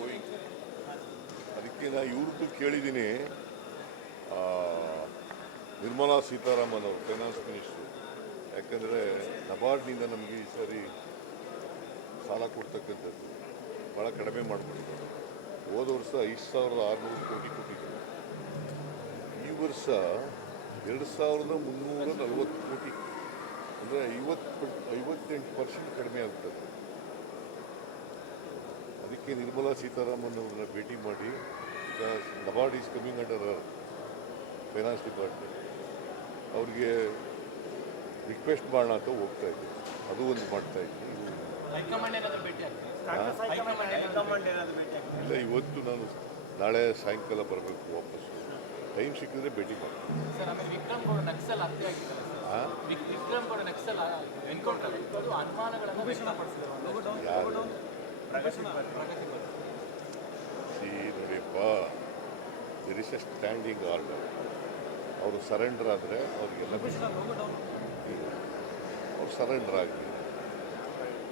Going. ಅದಕ್ಕೆ ನಾ ಇವ್ರದ್ದು ಕೇಳಿದ್ದೀನಿ, ನಿರ್ಮಲಾ ಸೀತಾರಾಮನ್ ಅವರು ಫೈನಾನ್ಸ್ ಮಿನಿಸ್ಟ್ರು. ಯಾಕಂದರೆ ನಬಾರ್ಡ್ನಿಂದ ನಮಗೆ ಈ ಸಾರಿ ಸಾಲ ಕೊಡ್ತಕ್ಕಂಥದ್ದು ಭಾಳ ಕಡಿಮೆ ಮಾಡಿಬಿಟ್ಟಿದ್ದಾರೆ. ಹೋದ ವರ್ಷ 5,600 ಕೋಟಿ ಕೊಟ್ಟಿದ್ದಾರೆ. ಈ ವರ್ಷ 2,340 ಕೋಟಿ, ಅಂದರೆ 58% ಕಡಿಮೆ ಆಗ್ತದೆ. ಅದಕ್ಕೆ ನಿರ್ಮಲಾ ಸೀತಾರಾಮನ್ ಅವ್ರನ್ನ ಭೇಟಿ ಮಾಡಿ, because NABARD is coming under finance department, ಅವ್ರಿಗೆ ರಿಕ್ವೆಸ್ಟ್ ಮಾಡೋಣ ಅಂತ ಹೋಗ್ತಾ ಇದ್ದೀವಿ. ಅದು ಒಂದು ಮಾಡ್ತಾ ಇದ್ದೀವಿ. ಇಲ್ಲ, ಇವತ್ತು ನಾನು ನಾಳೆ ಸಾಯಂಕಾಲ ಬರಬೇಕು ವಾಪಸ್ಸು. ಟೈಮ್ ಸಿಕ್ಕಿದ್ರೆ ಭೇಟಿ ಮಾಡ್ತೀನಿ. ಯಾರು ನೋಡಿಯಪ್ಪ, there is a standing order. ಅವರು ಸರೆಂಡರ್ ಆದರೆ ಅವ್ರಿಗೆಲ್ಲ ಅವ್ರು ಸರೆಂಡರ್ ಆಗಲಿ.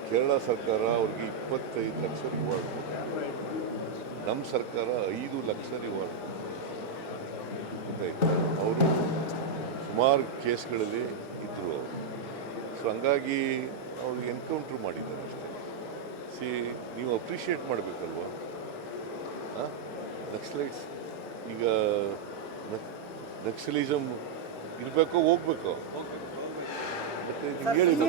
ಕೇರಳ ಸರ್ಕಾರ ಅವ್ರಿಗೆ 25 ಲಕ್ಷ ರಿವಾರ್ಡ್ ಕೊಟ್ಟಿದೆ. ನಮ್ಮ ಸರ್ಕಾರ 5 ಲಕ್ಷ ರಿವಾರ್ಡ್ ಗೊತ್ತಾಯ್ತು. ಅವರು ಸುಮಾರು ಕೇಸ್ಗಳಲ್ಲಿ ಇದ್ದರು ಅವರು. ಸೊ ಹಂಗಾಗಿ ಅವ್ರಿಗೆ ಎನ್ಕೌಂಟ್ರ್ ಮಾಡಿದ್ದಾರೆ ಅಷ್ಟೇ. ನೀವು ಅಪ್ರಿಷಿಯೇಟ್ ಮಾಡಬೇಕಲ್ವ. ನಕ್ಸಲೈಟ್ಸ್ ಈಗ ನಕ್ಸಲಿಸಮ್ ಇರಬೇಕೋ ಹೋಗ್ಬೇಕೋ? ಮತ್ತೆ ಹೇಳಿದ್ರು